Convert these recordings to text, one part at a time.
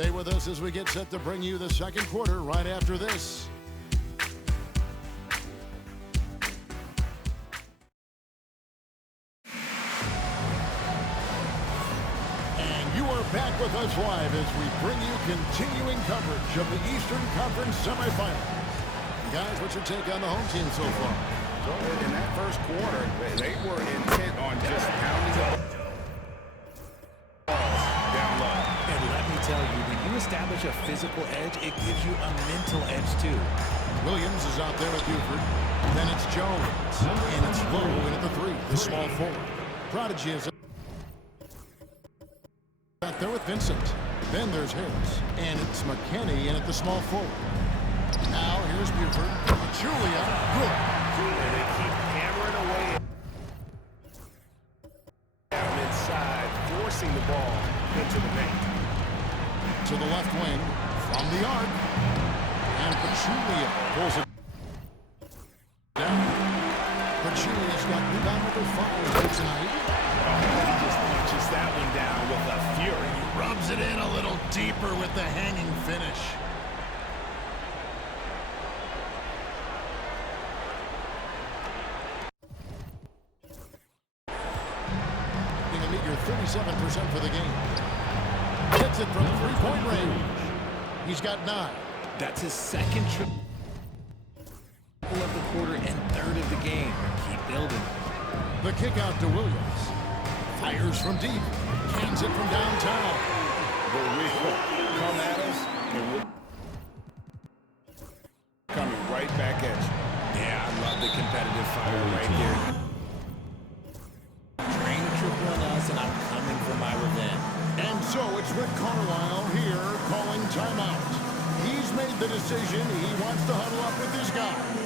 Stay with us as we get set to bring you the second quarter right after this. And you are back with us live as we bring you continuing coverage of the Eastern Conference semifinals. Guys, what's your take on the home team so far? So in that first quarter, they were intent on just pounding the ball down low. And let me tell you, when you establish a physical edge, it gives you a mental edge too. Williams is out there with Buford. Then it's Jones. And it's Lowe in at the 3, the small forward. Prodigy is out there with Vincent. Then there's Harris. And it's McKinney in at the small forward. Now here's Buford. Julia, good. And they keep hammering away down inside, forcing the ball into the paint. To the left wing, from the arc. And Pachulia pulls it down. Pachulia's got rebound number 5 tonight. He just punches that one down with a fury. Rubs it in a little deeper with the hanging finish. A meager 37% for the game. Hits it from three-point range. He's got 9. That's his second triple of the quarter and third of the game. Keep building. The kick out to Williams. Fires from deep. Cans it from downtown. But we come at us, and we're coming right back at you. Yeah, I love the competitive fire right here. Drain a triple on us, and I'm coming for my revenge. And so it's Rick Carlisle here calling timeout. He's made the decision. He wants to huddle up with his guys.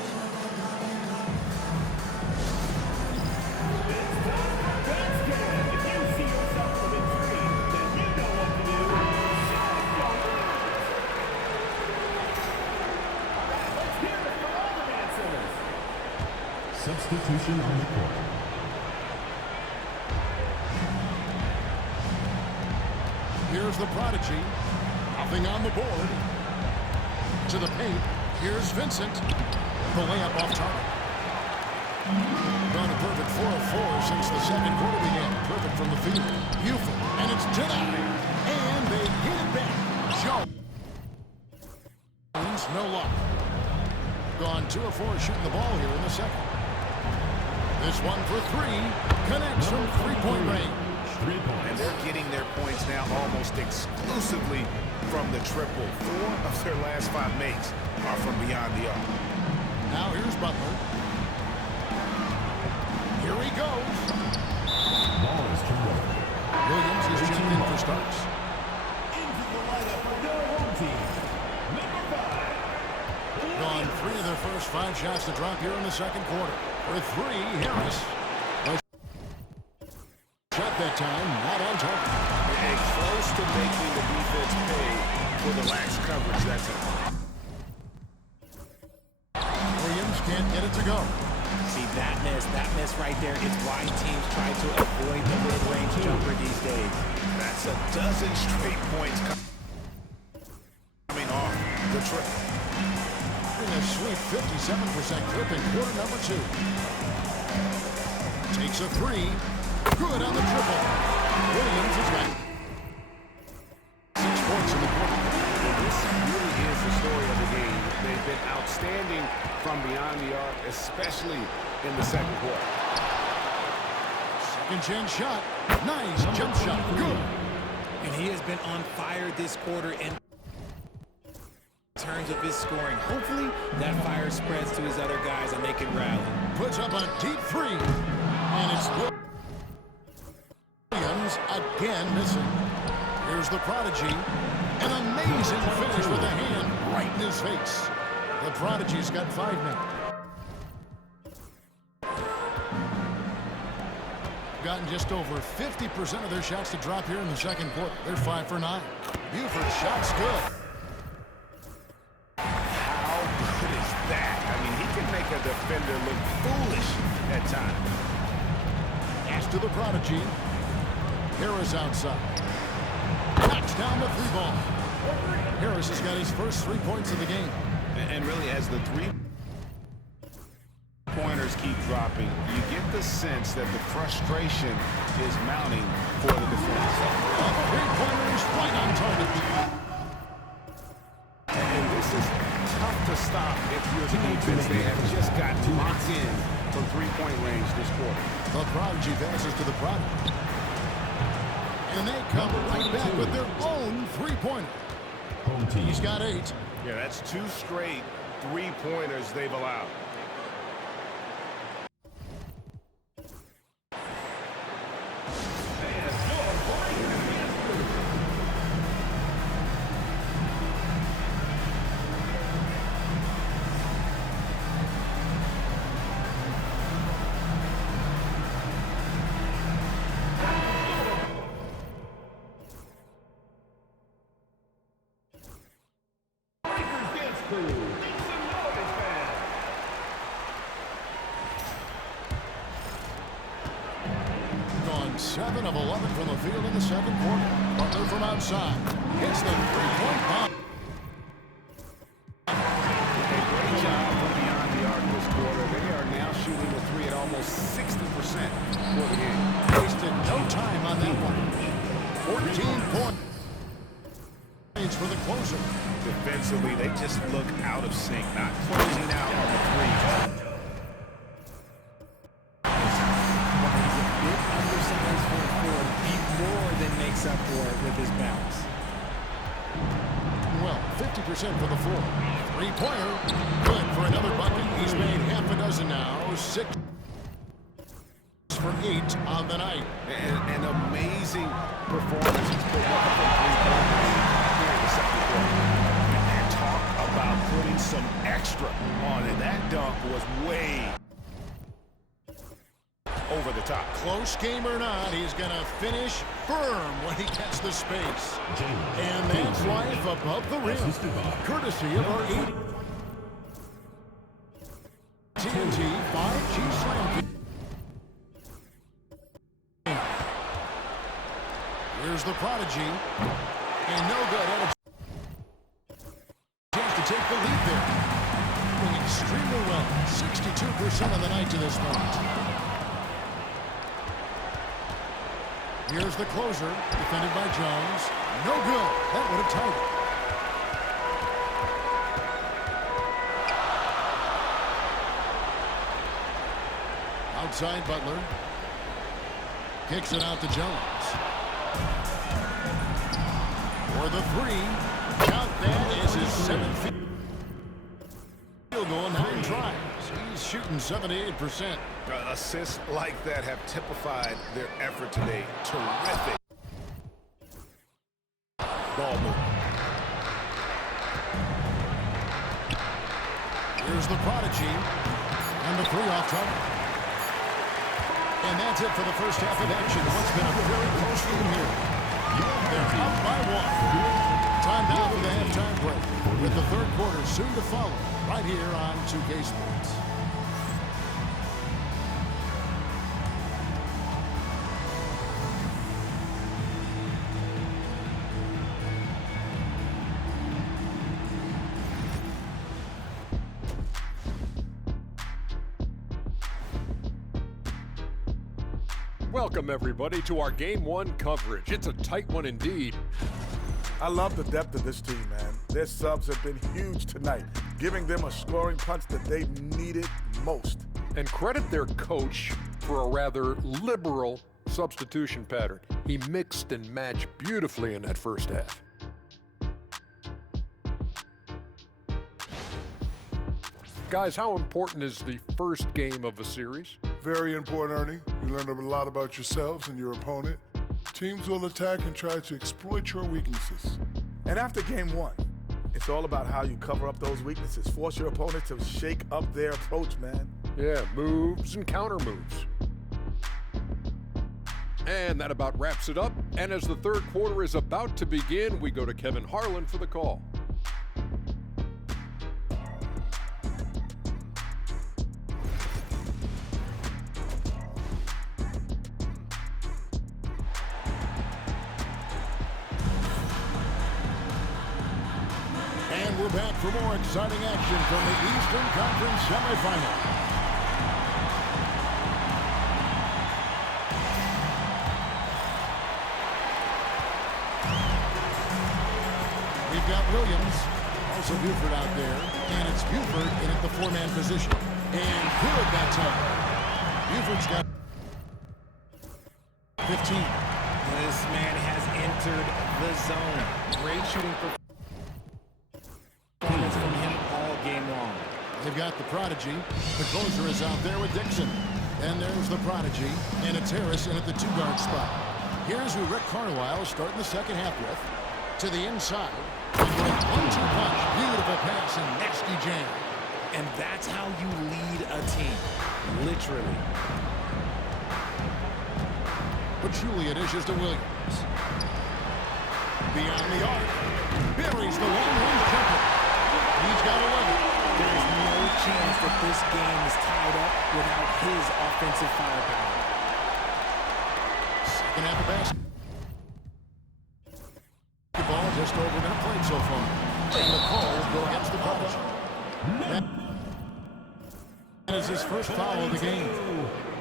Substitution on the court. Here's the Prodigy. Nothing on the board. To the paint. Here's Vincent. The layup off target. Gone a perfect 4 of 4 since the second quarter began. Perfect from the field. Buford. And it's denied. And they hit it back. Jones. No luck. Gone 2 of 4 shooting the ball here in the second. This one for 3. Connects from three-point range. And they're getting their points now almost exclusively from the triple. 4 of their last 5 makes are from beyond the arc. Now here's Butler. Here he goes. Ball is controlled. Williams is checked in for Starks. Into the lineup for their home team, number 5. Gone 3 of their first 5 shots to drop here in the second quarter. For 3, Harris. Shot that time, not on target. And close to making the defense pay for the lax coverage that time. Williams can't get it to go. See, that miss right there is why teams try to avoid the mid-range jumper these days. That's a dozen straight points coming off the triple. In a sweet 57% clip in quarter number 2. Takes a 3. Good on the triple. Williams is back. 6 points in the quarter. Well, this really is the story of the game. They've been outstanding from beyond the arc, especially in the second quarter. Second chance shot. Nice jump shot. Good. And he has been on fire this quarter in terms of his scoring. Hopefully, that fire spreads to his other guys and they can rally. Puts up a deep 3. And it's Williams again missing. Here's the Prodigy. An amazing finish with a hand right in his face. The Prodigy's got 5 now. Gotten just over 50% of their shots to drop here in the second quarter. They're 5 for 9. Buford shot's good. How good is that? I mean, he can make a defender look foolish at times. Pass to the Prodigy. Harris outside. Knocks down the 3 ball. Davis has got his first 3 points of the game. And really, as the three-pointers keep dropping, you get the sense that the frustration is mounting for the defense. 3-pointers right on target. And this is tough to stop if you're the defense. They have just got locked in from three-point range this quarter. The Prodigy passes to the Prodigy. And they come right back with their own three-pointer. He's got 8. Yeah, that's 2 straight three-pointers they've allowed. Gone 7 of 11 from the field in the second quarter. Butler from outside hits the three-point bomb. A great job from beyond the arc this quarter. They are now shooting the three at almost 60% for the game. Wasted no time on that one. 14 points for the closer. Defensively, they just look out of sync, not closing out on the three. Undersized for a forward. He more than makes up for it with his bounce. Well, 50% for the floor. Three-pointer. Good for another bucket. He's made half a dozen now. 6 for 8 on the night. An amazing performance. He's put up a three-point here in the second quarter. And talk about putting some extra on it. That dunk was way over the top. Close game or not, he's going to finish firm when he gets the space. And that's life above the rim, courtesy of our 8 TNT 5G Slam. Here's the Prodigy. And no good. And a chance to take the lead there. Doing extremely well. 62% of the night to this point. Here's the closer, defended by Jones. No good. That would have tied it. Outside Butler. Kicks it out to Jones. For the 3. Count that as his 7th field goal, 9 tries. He's shooting 78%. Assists like that have typified their effort today. Terrific ball move. Here's the Prodigy. And the 3 off target. And that's it for the first half of action. What's been a very close game here. They're up by 1. Time now for the halftime break. With the third quarter soon to follow right here on 2K Sports. Welcome, everybody, to our Game 1 coverage. It's a tight one indeed. I love the depth of this team, man. Their subs have been huge tonight, giving them a scoring punch that they needed most. And credit their coach for a rather liberal substitution pattern. He mixed and matched beautifully in that first half. Guys, how important is the first game of a series? Very important, Ernie. You learn a lot about yourselves and your opponent. Teams will attack and try to exploit your weaknesses. And after game 1, it's all about how you cover up those weaknesses. Force your opponent to shake up their approach, man. Yeah, moves and counter moves. And that about wraps it up. And as the third quarter is about to begin, we go to Kevin Harlan for the call. we're back for more exciting action from the Eastern Conference semifinal. We've got Williams, also Buford out there, and it's Buford in at the four-man position. And good that time. Buford's got 15. This man has entered the zone. Great shooting performance from him all game long. They've got the prodigy. The closer is out there with Dixon. And there's the prodigy, and it's Harris in at the two-guard spot. Here's who Rick Carlisle is starting the second half with. To the inside. And with a 1-2 punch. Beautiful pass and nasty jam. And that's how you lead a team. Literally. Pachulia dishes to Williams. Beyond the arc. Buries the long-range jumper. He's got 11. There's no chance that this game is tied up without his offensive firepower. Second half of basketball. Ball just over that plate so far. And the call will go against the prodigy. That is his first foul of the game.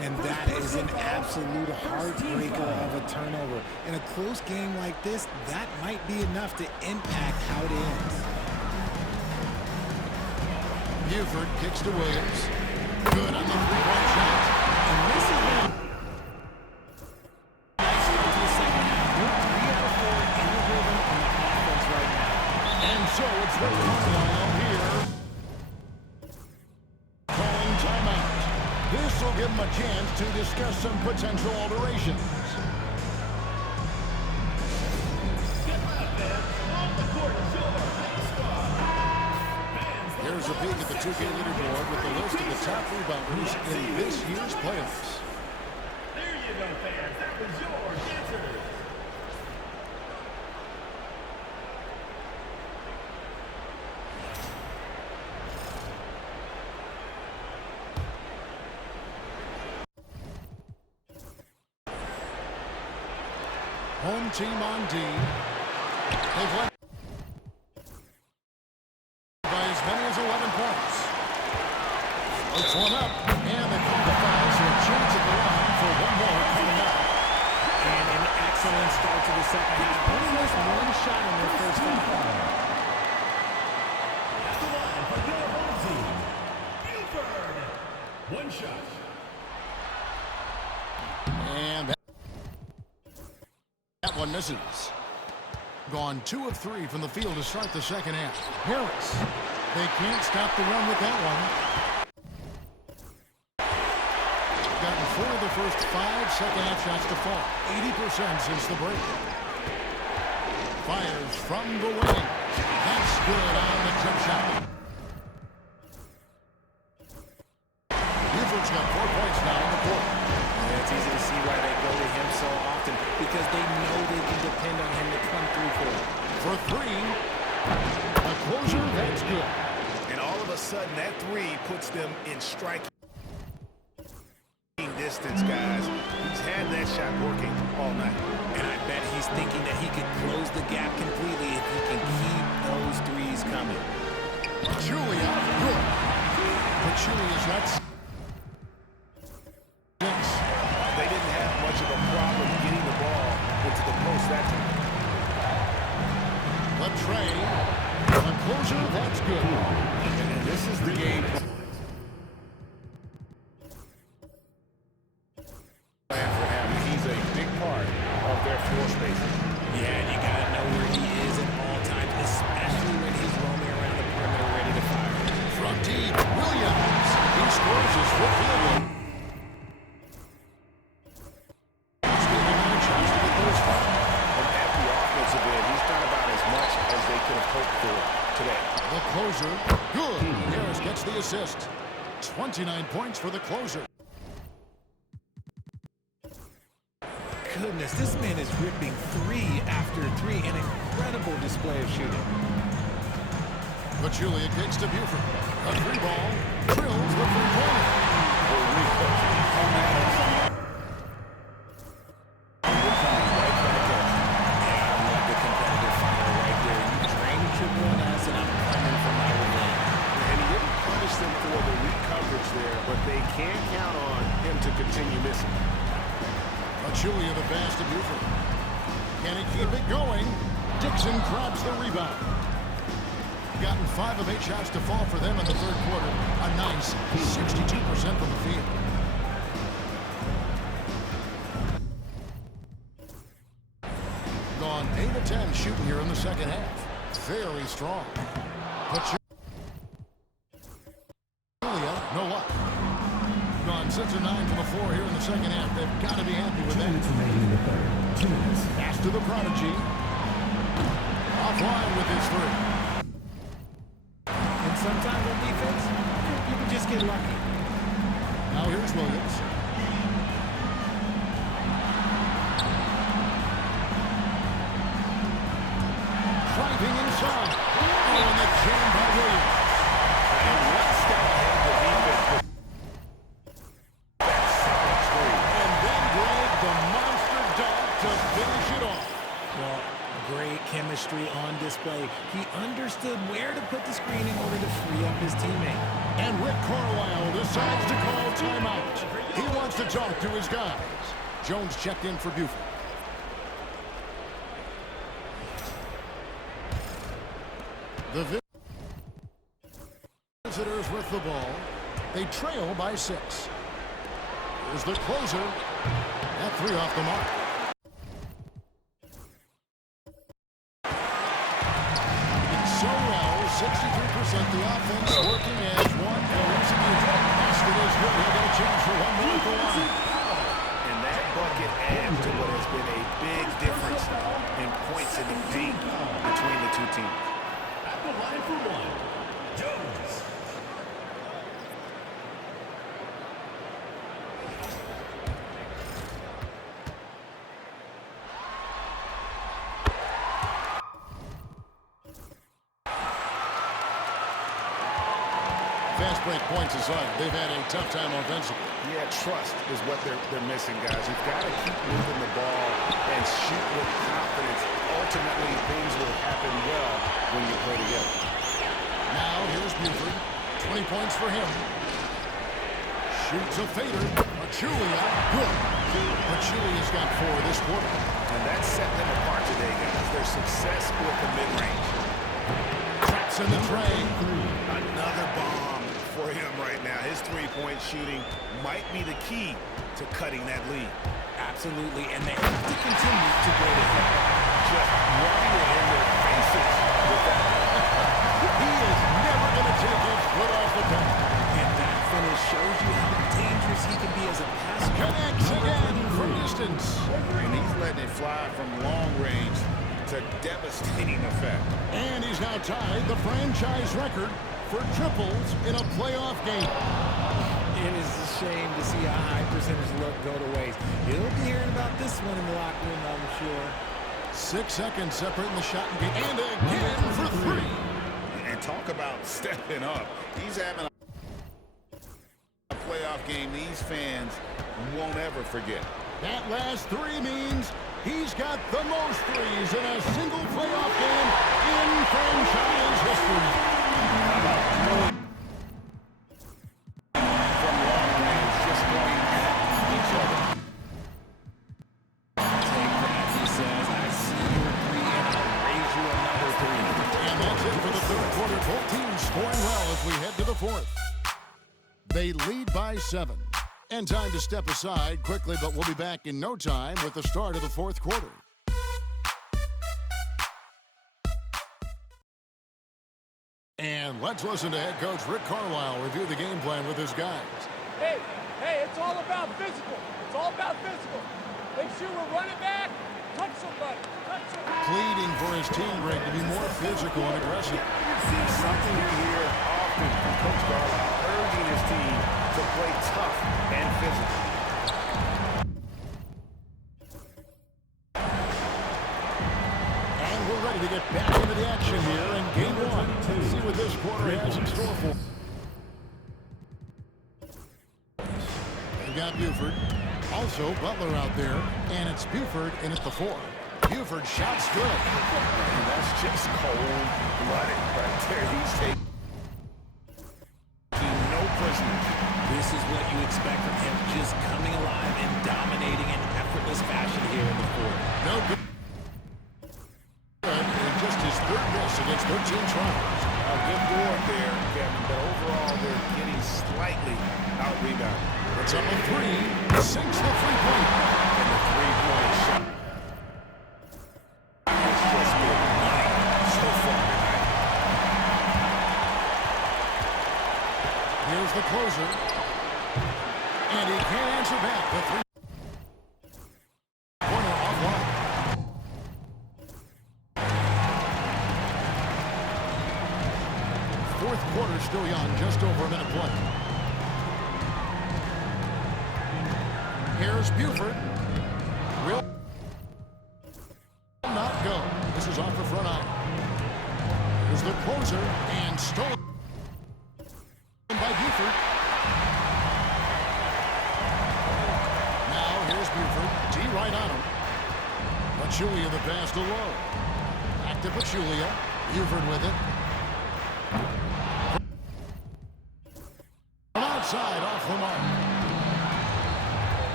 And that is an absolute heartbreaker of a turnover. In a close game like this, that might be enough to impact how it ends. Buford kicks to Williams. Good on the three-point shot. And this is one. Nice start to the second half. You're 3 out of 4 in the rhythm on the offense right now. And so it's Rick Carlisle here. Calling timeout. This will give him a chance to discuss some potential alterations. Here's a peek at the 2K leaderboard with the list of the top rebounders in this year's playoffs. There you go, fans. That was your answer. Home team on D. They've led by as many as 11 points. It's one up, and they call the foul, so a chance at the line for one more coming up. And an excellent start to the second half. Only missed one shot in their first foul. That's the line for your home team. Buford. One shot. And that one misses. Gone 2 of 3 from the field to start the second half. Harris. They can't stop the run with that one. Gotten 4 of the first 5 second half shots to fall. 80% since the break. Fires from the wing. That's good on the jump shot. Buford's got 4 points now in the quarter. Yeah, it's easy to see why they go to him so often, because they know they can depend on him to come through for them. For 3. A closer, that's good. And all of a sudden, that 3 puts them in striking distance, guys. He's had that shot working all night. And I bet he's thinking that he could close the gap completely if he can keep those threes coming. Julia, good. But Julia's not 6. They didn't have much of a problem getting the ball into the post that time. The tray. A closer, that's good. And this is the game plan for him. He's a big part of their floor spacing. Yeah, and you got to know where he is at all times, especially when he's roaming around the perimeter ready to fire. From deep, Williams. He scores his fifth field goal. He's getting another chance to get those five. And at the offensive end, he's done about as much as they could have hoped for today. The closer, good. Harris gets the assist. 29 points for the closer. Goodness, this man is ripping 3 after 3. An incredible display of shooting. But Julia kicks to Buford. A 3 ball. Drills the 3-pointer. Yeah, I love the competitive fire right there. You drain the triple and I'm coming They can't count on him to continue missing. Julia the pass to Buford. Can he keep it going? Dixon grabs the rebound. Gotten 5 of 8 shots to fall for them in the third quarter. A nice 62% from the field. Gone 8 of 10 shooting here in the second half. Very strong. No luck. Gone 6 of 9 from the floor here in the second half. They've got to be happy with that. Pass to the prodigy. Offline with his 3. And sometimes on defense, you can just get lucky. Now here's Williams. Driving inside. Oh, and the jam by Williams. And one step ahead of the defense. And then Greg, the monster dunk to finish it off. Well, great chemistry on display. He understood where to put the screen in order to free up his teammate. And Rick Carlisle decides to call timeout. He wants to talk to his guys. Jones checked in for Buford. The visitors with the ball. They trail by 6. Here's the closer. That 3 off the mark. So well, 63% the offense working as one goes. Basket is good. He'll get a chance for one more at the line. And that bucket adds to what has been a big difference in points in the paint between the two teams. At the line for one, Jones. Fast break points aside, they've had a tough time offensively. Yeah, trust is what they're missing, guys. You've got to keep moving the ball and shoot with confidence. Ultimately, things will happen well when you play together. Now, here's Buford. 20 points for him. Shoots a fader. Pachulia, good. Pachulia's got 4 this quarter. And that set them apart today, guys. Their success with the mid-range. Traps in the tray. Another bomb for him right now. His three-point shooting might be the key to cutting that lead. Absolutely, and they have to continue to go ahead. Just running it in their faces with that. He is never going to take his foot off the pen. And that finish shows you how dangerous he can be as a passer. Connects again from distance. And he's letting it fly from long range to devastating effect. And he's now tied the franchise record for triples in a playoff game. It is a shame to see a high percentage look go to waste. He'll be hearing about this one in the locker room, I'm sure. 6 seconds separating the shot and game. And again for 3. And talk about stepping up. He's having a playoff game these fans won't ever forget. That last 3 means he's got the most threes in a single playoff game in franchise history. From long range, just going at each other. Take that, he says. I see your 3 and I'll raise you another 3. And that's it for the third quarter. Both teams scoring well as we head to the fourth. They lead by 7. And time to step aside quickly, but we'll be back in no time with the start of the fourth quarter. And let's listen to head coach Rick Carlisle review the game plan with his guys. Hey, it's all about physical. It's all about physical. Make sure we're running back. Touch somebody. Pleading for his team, Greg, to be more physical and aggressive. Something you hear often from Coach Carlisle, urging his team to play tough and physical. And we're ready to get back into the action here in game 1. Let's see what this quarter has in store for. They've got Buford. Also Butler out there. And it's Buford in at the 4. Buford shots good. And that's just cold-blooded right there. He's taking no prisoners. This is what you expect from him, just coming alive and dominating in effortless fashion here in the fourth. No good. And just his third miss against 13 tries. A good board there, Kevin, but overall they're getting slightly out-rebounded. It's up a three. Sinks the three-point. And the three-point shot has just been money so far tonight. Here's the closer. And he can't answer back. The three-pointer offline. Fourth quarter still young, just over a minute play. Here's Buford. Will not go. This is off the front iron. Here's the closer and stolen by Buford. Now here's Buford. T right on him. Pachulia the pass to Lowe. Back to Pachulia. Buford with it. Outside off the mark.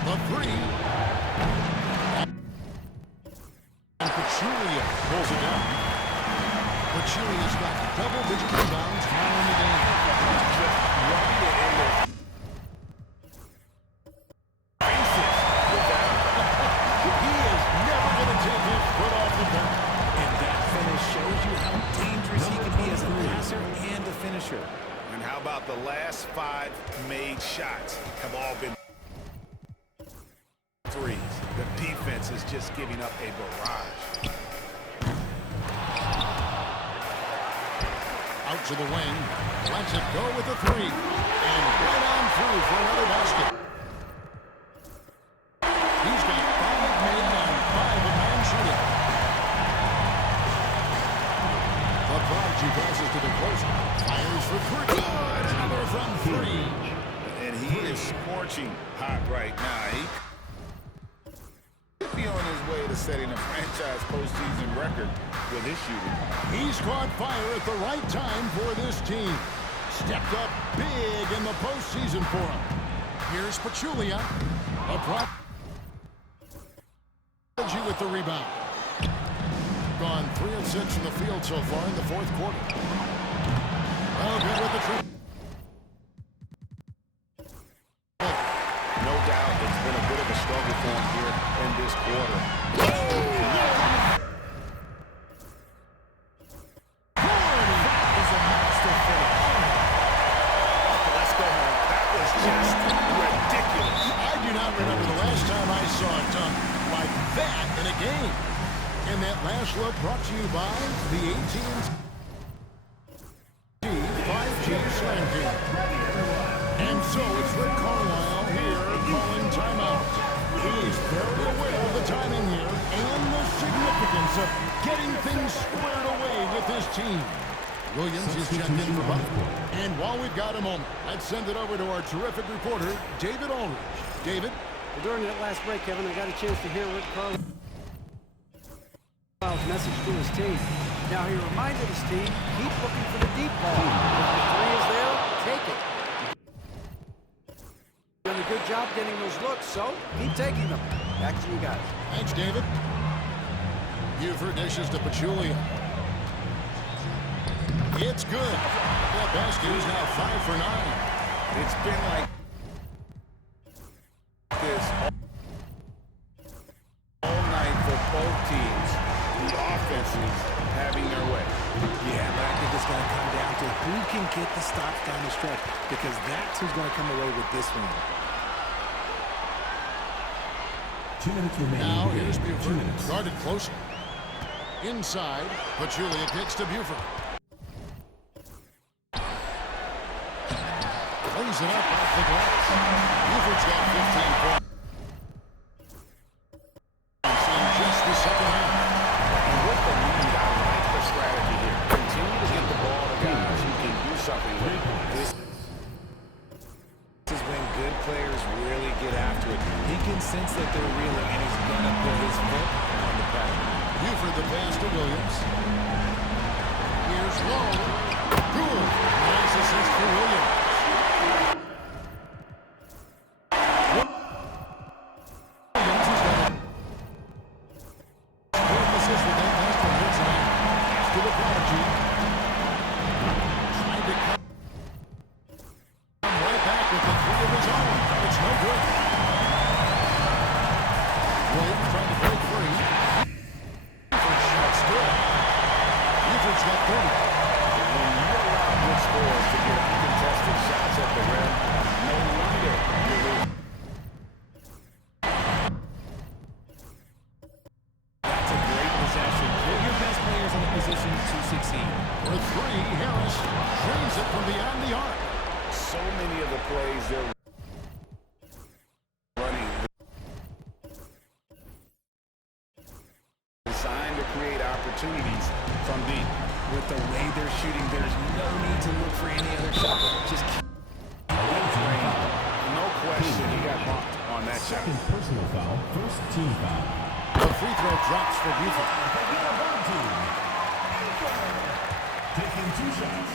The three. And Pachulia pulls it down. Pachulia's got double-digit rebounds now in the game. Just running it in their faces with that. He is never going to take his foot off the bar. And that finish shows you how dangerous he can be as a passer and a finisher. And how about the last 5 made shots have all been threes. The defense is just giving up a barrage. Out to the wing. Lets it go with the three. And right on through for another basket. He's got 5 made on 5 of 9 shooting. The Prodigy passes to the closer. Fires for three. Good! Another from 3. And he is scorching hot right now. He could be on his way to setting a franchise postseason record with his shooting. He's caught fire at the right time for this team. Stepped up big in the postseason for him. Here's Pachulia. A Prodigy with the rebound. Gone 3 of 6 from the field so far in the fourth quarter. Oh, good with the trip. No doubt it's been a bit of a struggle for him here in this quarter. Let's go home. That was just ridiculous. I do not remember the last time I saw a dunk like that in a game. And that last look brought to you by the AT&T 5G Slam Game. And so it's Rick Carlisle here calling timeout. He's very aware of the timing here and the significance of getting things squared away with his team. Williams is checked in for Buck. And while we've got a moment, let's send it over to our terrific reporter, David Ulrich. David? Well, during that last break, Kevin, I got a chance to hear Rick Carlisle's message to his team. Now, he reminded his team, keep looking for the deep ball. If the three is there, take it. You've done a good job getting those looks, so keep taking them. Back to you guys. Thanks, David. Buford dishes to Pachulia. It's good. That basket is now 5 for 9. It's been like this all night for both teams. The offenses having their way. Yeah, but I think it's going to come down to who can get the stops down the stretch, because that's who's going to come away with this one. 2 minutes remaining. Now here's Buford. Guarded closer. Inside, Pachulia kicks to Buford. Brings it up off the glass. Buford's got 15 points in just the second half. And with the lead, I like the strategy here. Continue to get the ball to guys who can do something with it. This is when good players really get after it. He can sense that they're reeling, and he's going to put his foot on the pedal. Buford the pass to Williams. Here's Lowe. Good. Nice assist for Williams. Williams has got a good assist with that last one here tonight. To the prodigy. Trying to come right back with the three of his own. It's no good. Williams trying to break free. Buford's shot's good. Buford's got 30. When you allow good scores to get uncontested shots at the rim, no wonder you lose. That's a great possession. Put your best players in a position to succeed. For three, Harris drains it from beyond the arc. So many of the plays they're running designed to create opportunities from deep. With the way they're shooting, there's no need to look for any other shot. Just keep No question he got bumped on that shot. Second personal foul. First team foul. The free throw drops for Buford. Taking 2 shots.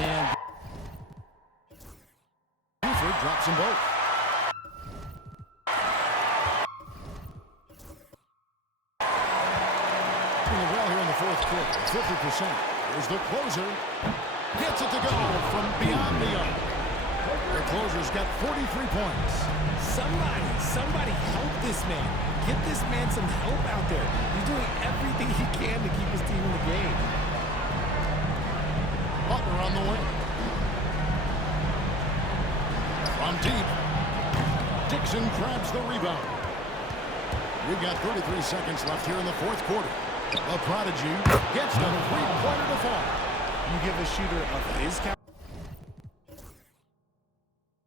And Buford drops them both. Doing well here in the fourth quarter, 50%. Here's the closer. Gets it to go from beyond the arc. The closer's got 43 points. Somebody help this man. Get this man some help out there. He's doing everything he can to keep his team in the game. Butler on the wing. From deep. Dixon grabs the rebound. We've got 33 seconds left here in the fourth quarter. The prodigy gets the three-pointer to fall. You give a shooter of his caliber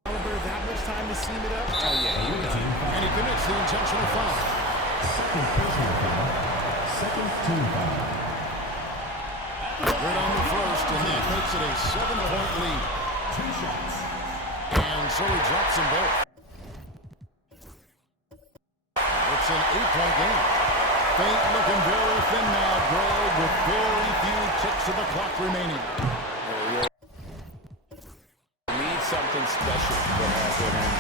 that much time to seam it up? Oh, yeah, you're done. And he commits the intentional foul. Second personal foul. Second team foul. Good on the first, and that makes it a 7-point lead. 2 shots. And so he drops them both. It's an 8-point game. Fate looking very thin now, Greg, with very few ticks of the clock remaining. Need something special to happen, and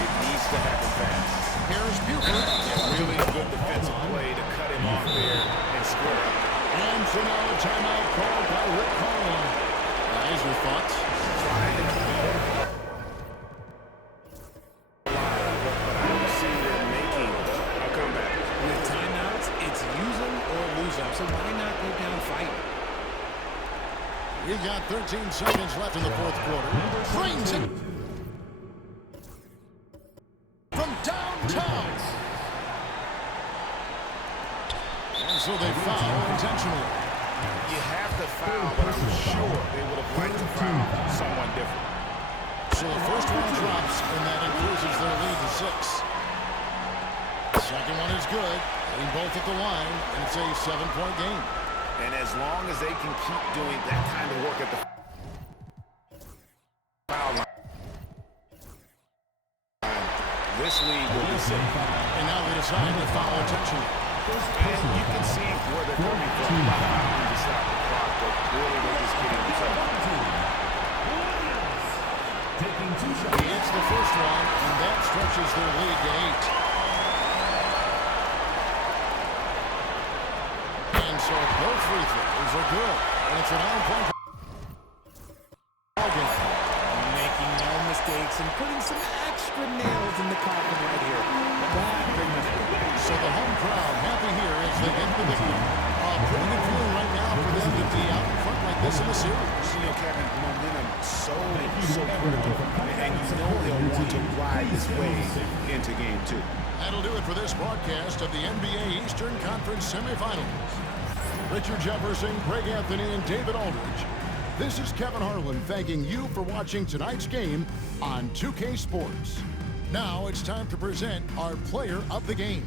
it needs to happen fast. Here's Buford. Really good defensive play to cut him off there and score. And so now a timeout called by Rick Carlisle. Guys, your thoughts? Trying to keep it. But I don't see them making a comeback. With timeouts, it's use them or lose them. So why not go down fighting? We've got 13 seconds left in the fourth quarter. Frames it from downtown. And so they foul intentionally. You have to foul, but I'm sure they would have liked to foul someone different. So the first one drops, and that increases their lead to 6. The second one is good. Hitting both at the line, and it's a 7-point game. And as long as they can keep doing that kind of work at the foul line, this lead will be safe. And now they decide to foul intentionally. And you can see where they're coming from. To stop the clock, but really they're just getting themselves. Taking 2 shots. He hits the first one, and that stretches their lead to 8. And so both free throws are good. And it's a 9-point ball game. Making no mistakes and putting some extra nails in the coffin right here. So the home crowd happy here as they get the victory. Pretty good feeling right now for them to be out in front like this in the series. You know, Kevin, momentum so critical. And you know they'll want to ride this wave into game 2. That'll do it for this broadcast of the NBA Eastern Conference semifinals. Richard Jefferson, Greg Anthony, and David Aldridge. This is Kevin Harlan thanking you for watching tonight's game on 2K Sports. Now it's time to present our player of the game.